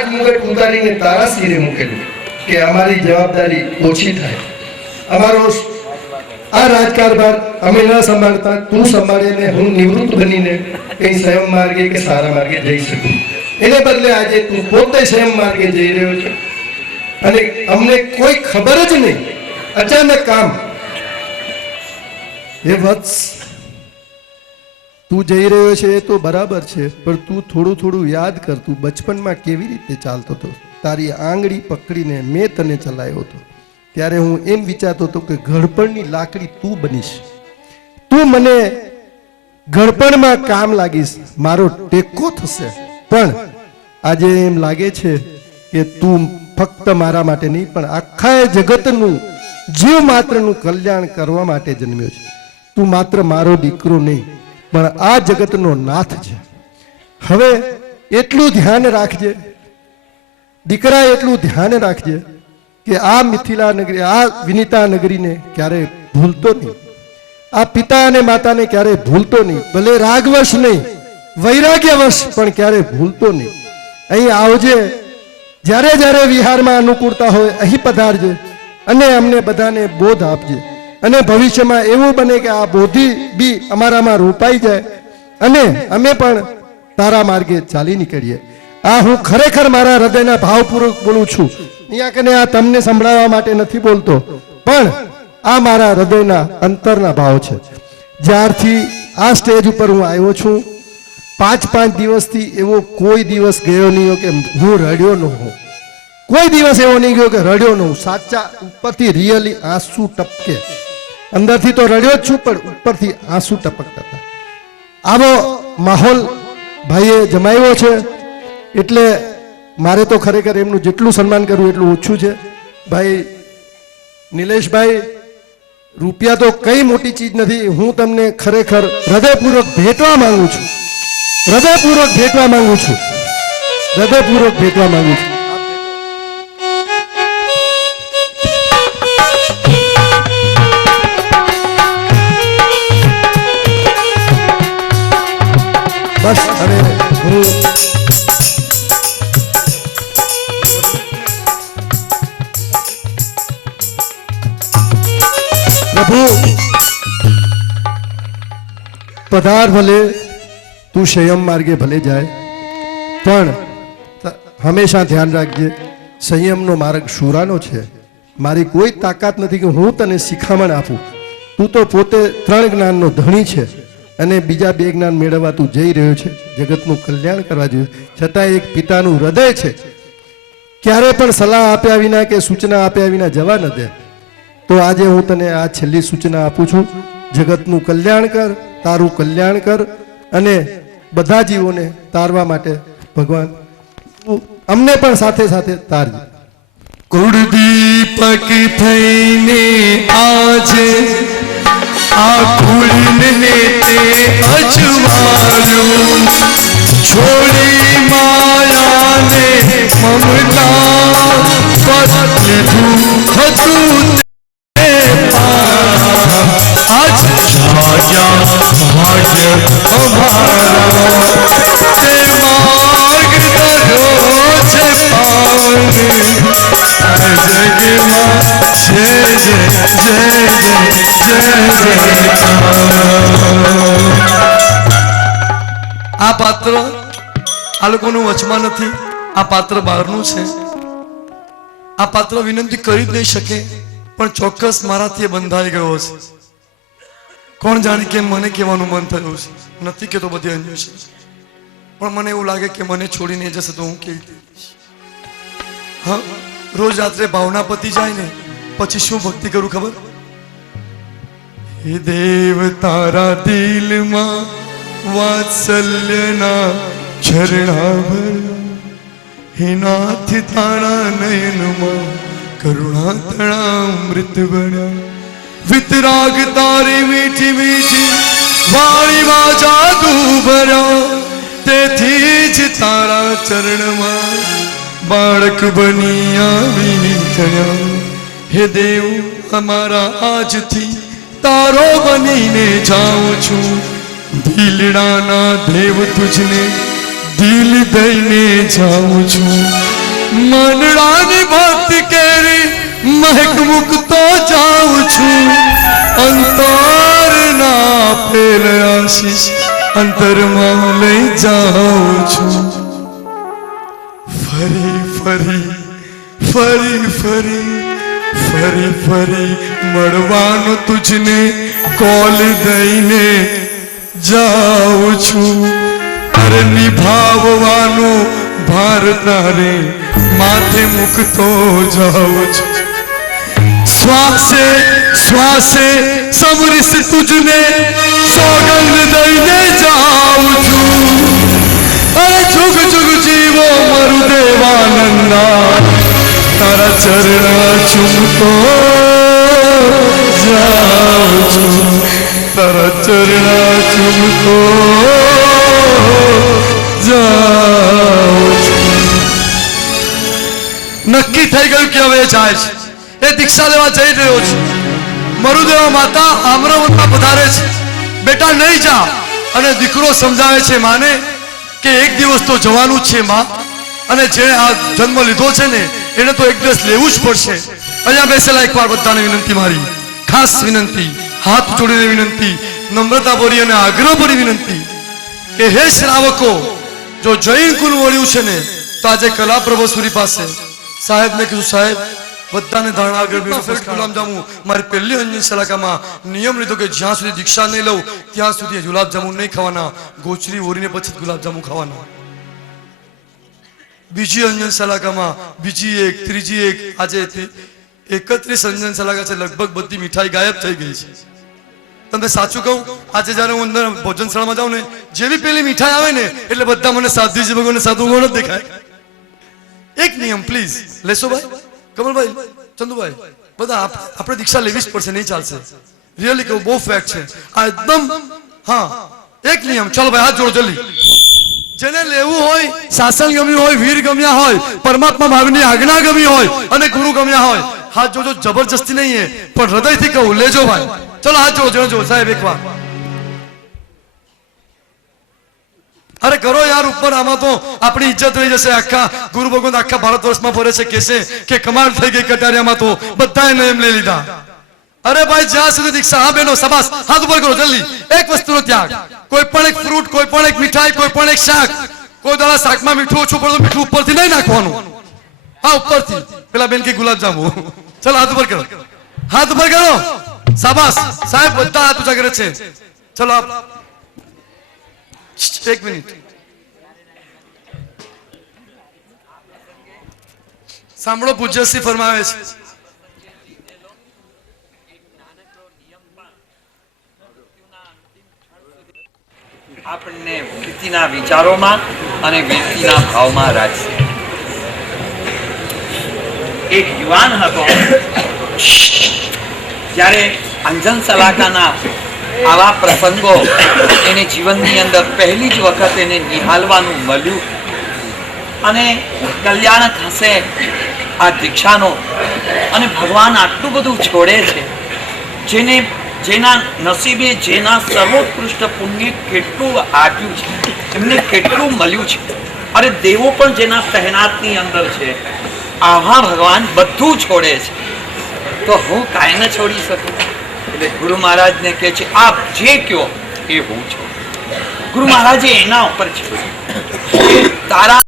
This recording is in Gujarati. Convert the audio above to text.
આ જ મુગટ ઉતારીને તારા સિરે મૂકેલું કે અમારી જવાબદારી ઓછી થાય, અમારો આ રાજકારભાર અમે ન સંભાળતા તું સંભાળીને હું નિવૃત્ત બનીને કંઈ સંયમ માર્ગે કે સારા માર્ગે જઈ શકું. એને બદલે આજે તું પોતે સંયમ માર્ગે જઈ રહ્યો છે અને અમને કોઈ ખબર જ નહીં, અચાનક કામ. એ વત્સ, તું જઈ રહ્યો છે એ તો બરાબર છે, પણ તું થોડું થોડું યાદ કર, તું બચપનમાં કેવી રીતે ચાલતો હતો. તારી આંગળી પકડીને મેં તને ચલાવ્યો હતો. ત્યારે હું એમ વિચારતો હતો કે ઘડપણની લાકડી તું બનીશ, તું મને ઘડપણમાં કામ લાગીશ, મારો ટેકો થશે. પણ આજે એમ લાગે છે કે તું ફક્ત મારા માટે નહીં પણ આખા જગતનું જીવ માત્રનું કલ્યાણ કરવા માટે જન્મ્યો છે. તું માત્ર મારો દીકરો નહીં પણ આ જગતનો નાથ છે. હવે એટલું ધ્યાન રાખજે દીકરા, એટલું ધ્યાન રાખજે કે આ મિથિલા નગરી, આ વિનિતા નગરીને ક્યારે ભૂલતો નહીં, આ પિતા અને માતાને ક્યારે ભૂલતો નહીં, ભલે રાગવશ નહીં, વૈરાગ્યવશ પણ ક્યારે ભૂલતો નહીં. અહીં આવજે, જ્યારે જ્યારે વિહારમાં અનુકૂળતા હોય અહીં પધારજે અને અમને બધાને બોધ આપજે. અને ભવિષ્યમાં એવું બને કે આ બોધિ બી અમારામાં રોપાઈ જાય અને અમે પણ તારા માર્ગે ચાલી નીકળીએ. આ હું ખરેખર મારા હૃદયના ભાવપૂર્વક બોલું છું. અહીંયા કને આ તમને સંભળાવવા માટે નથી બોલતો, પણ આ મારા હૃદયના અંતરના ભાવ છે. જ્યારથી આ સ્ટેજ ઉપર હું આવ્યો છું 5 દિવસથી એવો કોઈ દિવસ ગયો નહીં કે હું રડ્યો ન હોઉં. કોઈ દિવસ એવો નહીં ગયો કે રડ્યો ન હોઉં. સાચા ઉપરથી રિયલી આંસુ ટપકે. અંદરથી તો રડ્યો જ છું પણ ઉપરથી આંસુ ટપકતા હતા. આવો માહોલ ભાઈએ જમાવ્યો છે એટલે મારે તો ખરેખર એમનું જેટલું સન્માન કરવું એટલું ઓછું છે. ભાઈ નિલેશભાઈ, રૂપિયા તો કઈ મોટી ચીજ નથી. હું તમને ખરેખર હૃદયપૂર્વક ભેટવા માંગુ છું, હૃદયપૂર્વક ભેટવા માંગુ છું, હૃદયપૂર્વક ભેટવા માંગુ છું. બસ હવે હું પ્રભુ પધાર, ભલે તું સંયમ માર્ગે ભલે જાય પણ હંમેશા ધ્યાન રાખજે સંયમનો માર્ગ શુરાનો છે. મારી કોઈ તાકાત નથી કે હું તને શિખામણ આપું. તું તો પોતે 3 જ્ઞાનનો ધણી છે અને બીજા 2 જ્ઞાન મેળવવા તું જઈ રહ્યો છે. જગતનું કલ્યાણ કરવા જોઈએ, છતાં એક પિતાનું હૃદય છે, ક્યારે પણ સલાહ આપ્યા વિના કે સૂચના આપ્યા વિના જવા ન દે. તો આજે હું તને આ છેલ્લી સૂચના આપું છું, જગતનું કલ્યાણ કર, તારું કલ્યાણ કર અને બધા જીવોને તારવા માટે ભગવાન અમને પણ સાથે સાથે તારજે. કુળદીપક થઈને આજે આ કુળને તે અજવાળ્યું, છોડી માયાને મમતા પદ લીધું હતું તે આજ જાગ્યા ભાગ્ય અમારા, તે માર્ગ દરો છે પાવન જગમાં જય જય જય જય જય જય. આ પાત્ર આ લોકોનું વચમાં નથી, આ પાત્ર બહારનું છે. આ પાત્ર વિનંતી કરી જ નહીં શકે પણ ચોક્કસ મારાથી બંધાઈ ગયો છે. કોણ જાણે કે મને કહેવાનું મન થયું છે, નથી કેતો બધી અંજુ છે, પણ મને એવું લાગે કે મને છોડીને જશે તો હું કેવી રીતે. હા, રોજ રાત્રે ભાવના પતી જાય ને પછી શું ભક્તિ કરું ખબર? હે દેવ તારા દિલમાં વાત્સલ્યના ઝરણા ભર્યા, હે નાથ તારા નયનમાં કરુણા તણા અમૃત બન્યા, વિતરાગ તારી મીઠી મીઠી વાણીમાં જાદુ ભર્યા, તેથી જ તારા ચરણમાં બાળક બની આવી થયા. હે દેવ અમારા આજથી તારો બનીને જાઉં છું, દિલડાના દેવ તુજને દિલ દઈને જાઉં છું. ભગવાનની ભક્તિ કેરી મહેક મૂકતો જાઉં છું અંતરના ફેલ આશીષ અંતરમાં લઈ જાઉં છું ફરી ફરી ફરી ફરી ફરી ફરી મળવાનો તુજને કોલ દઈને જાઉં છું અરે નિભાવવાનો ભાર તારે માથે મૂકતો જાઉં છું શ્વાસે શ્વાસે સમરીશ તુજને સોગંદ દઈને જાઉં છું અરે જુગ જુગ જીવો મારું દેવાનંદા તારા ચરણ ચૂમતો જાઉં છું તારા ચરણ ચૂમતો જાઉં છું નક્કી થઈ ગયું કે હવે જાય છે એ દીક્ષા લેવા જઈ રહ્યો છે મરુદેવા માતા આમ્રવતમાં પધારે છે બેટા નહીં જા અને દીકરો સમજાવે છે માને કે એક દિવસ તો જવાનું જ છે માં અને જે આ જન્મ લીધો છે ને એને તો એક દિવસ લેવું જ પડશે અહીંયા બેસેલા એકવાર બધાને વિનંતી મારી ખાસ વિનંતી હાથ જોડીને વિનંતી નમ્રતાભરી અને આગ્રહભરી વિનંતી કે હે શ્રાવકો જો જૈન કુલ વળ્યું છે ને તો આજે કલા પ્રભુસુરી પાસે સાહેબને કીધું સાહેબ બધાને ધારણા આગળ ગુલાબજામુ મારી પહેલી અંજન સલાકામાં નિયમ લીધો કે જ્યાં સુધી દીક્ષા નહીં લઉં ત્યાં સુધી ગુલાબજામુ નહીં ખાવાના ગોચરી ઓરીને પછી ગુલાબજામુ ખાવાના બીજી અંજન સલાકામાં બીજી એક ત્રીજી એક આજે 31 અંજન સલાકા છે લગભગ બધી મીઠાઈ ગાયબ થઈ ગઈ છે તમને સાચું કહું આજે જ્યારે હું અંદર ભોજનશાળામાં જાઉં ને જેવી પેલી મીઠાઈ આવે ને એટલે બધા મને સાધુજી ભગવાન સાધુ ગણ જ દેખાય એક નિયમ પ્લીઝ લેશો ભાઈ કમલભાઈ ચંદુભાઈ બધા આપણે દીક્ષા લેવી જ પડશે નહીં ચાલશે રિયલી કહું બહુ ફેક્ટ છે આ એકદમ હા એક નિયમ ચાલો ભાઈ હાથ જોડો જલ્દી જેને લેવું હોય શાસન ગમ્યું હોય વીર ગમ્યા હોય પરમાત્મા ભાવની આજ્ઞા ગમી હોય અને ગુરુ ગમ્યા હોય હાથ જોજો જબરજસ્તી નહીં હે પણ હૃદયથી કહું લેજો ભાઈ ચલો હાથ જોડો જો સાહેબ એકવાર અરે કરો યાર ઉપર આમાં તો આપણી ઇજ્જત રહી જશે આખા ગુરુ ભગવાન આખા ભારત વર્ષમાં ફરે છે કહેશે કે કમાલ થઈ ગઈ કટારિયામાં તો બધાએ એમ લઈ લીધા અરે ભાઈ જ્યાં સુધી દીક્ષા હા બેનો શાબાશ હાથ ઉપર કરો જલ્દી એક વસ્તુનો ત્યાગ કોઈ પણ એક ફ્રૂટ કોઈ પણ એક મીઠાઈ કોઈ પણ એક શાક કોઈ દાડા શાકમાં મીઠું ઓછું પડે તો મીઠું ઉપરથી નહીં નાખવાનું હા ઉપરથી પેલા બેન કે ગુલાબજાંબુ ચલો હાથ ઉપર કરો હાથ ઉપર કરો શાબાશ સાહેબ બધા હાથ ઊંચા કરે છે ચલો આપ એક મિનિટ સાંભળો પૂજ્યશ્રી ફરમાવે છે આપણને વૃત્તિના વિચારોમાં અને વૃત્તિના ભાવમાં રાખશે એક યુવાન હતો જ્યારે અંજન સલાકાના આવા પ્રસંગો એને જીવનની અંદર પહેલી જ વખત એને નિહાળવાનું મળ્યું અને કલ્યાણ થશે આ દીક્ષાનો અને ભગવાન આટલું બધું છોડે છે જેના નસીબે જેના સર્વોત્કૃષ્ટ પુણ્ય કેટલું આપ્યું છે એમને કેટલું મળ્યું છે અરે દેવો પણ જેના તહેનાતની અંદર છે આવા ભગવાન બધું છોડે છે તો હું કાંઈ ન છોડી શકું એટલે ગુરુ મહારાજને કહે છે આપ જે કહો એ હું છું ગુરુ મહારાજે એના ઉપર છે તારા